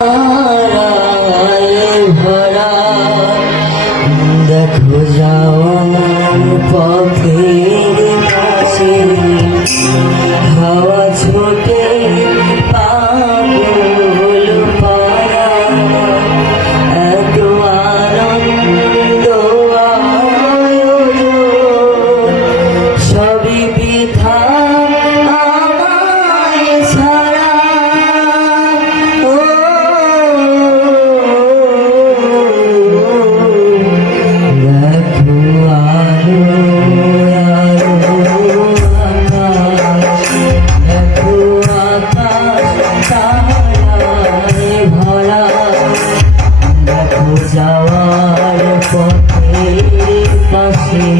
Oh, yeah.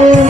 Oh.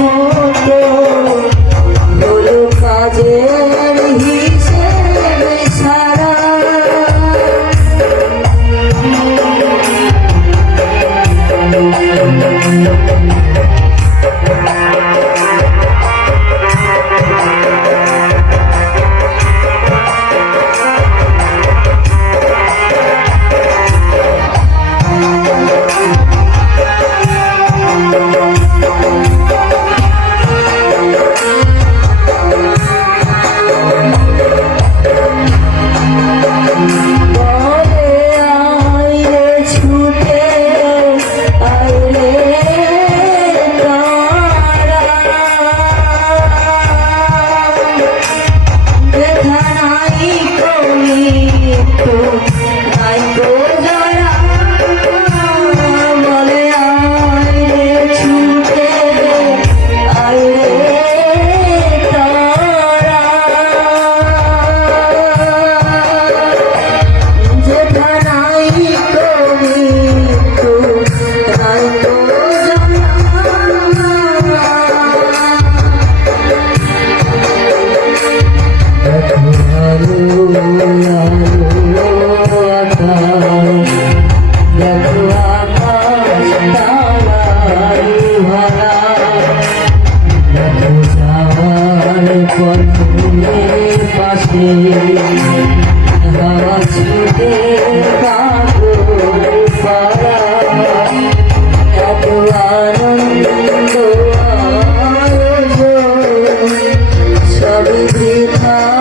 প্রথমের পাশে হাওয়া ছুটে কাঁদো পাড়া এত আনন্দ সব বৃথা